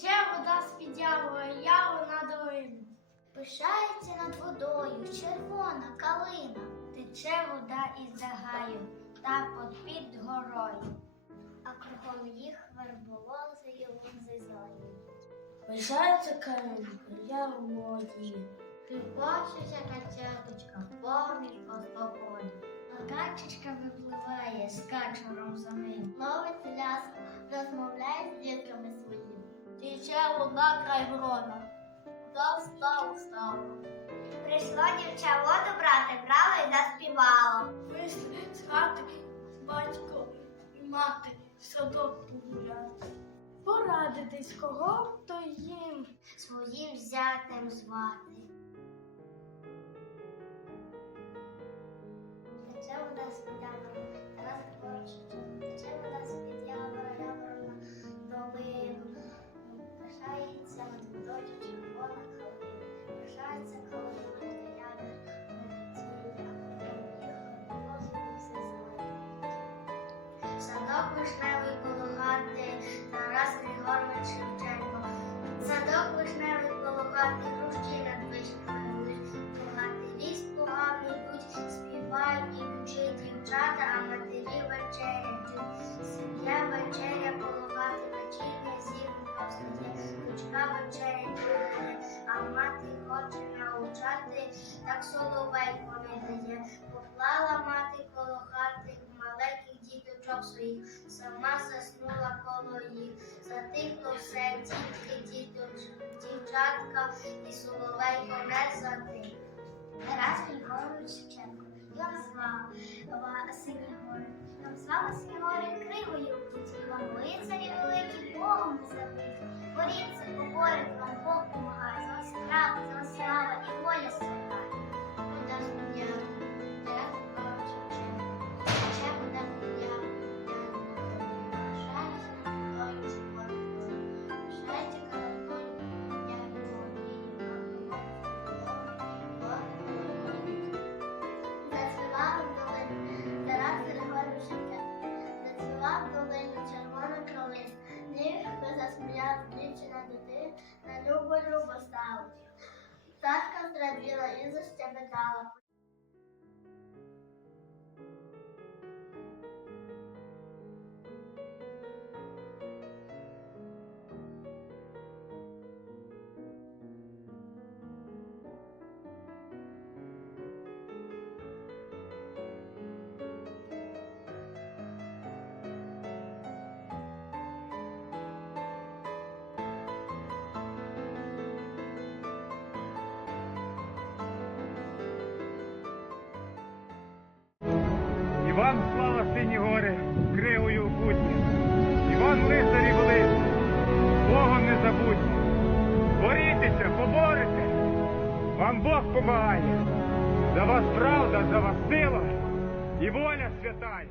Тече вода з-під явора, явор на долину. Пишається над водою червона калина. Тече вода із загаю та попід горою. А кругом їх верболози і лунзи зелені. Пишається калинка, явор молодіє. Тріпочеться качаточка, поміж постовою. А качечка випливає з качуром за ним. Ловить ляску, розмовляє з дітками своїми. Тече вода край грона. Вода став. Прийшло дівча воду брати, брала і заспівала. Вийшли з хати батько і мати в садок погуляти. Порадитись, кого то їм. Своїм взятим звати. Садок вишневий коло хати, Тарас Григорович Шевченко. Садок вишневий коло хати, хрущі над сама заснула коло їх. Затихло все, тільки діточ, дівчатка і соловейко не затих. Тарас Григорович Шевченко. Його звала Сині гори. Його звала Сині гори кривою засміяла дівчина дитина, на любо любо стала. Татка зраділа і защебетала. Вам слава сині гори, кривою у путні. І вам лицарі великі, Богом не забудьте. Борітеся, поборете, вам Бог помагає. За вас правда, за вас сила і воля святая.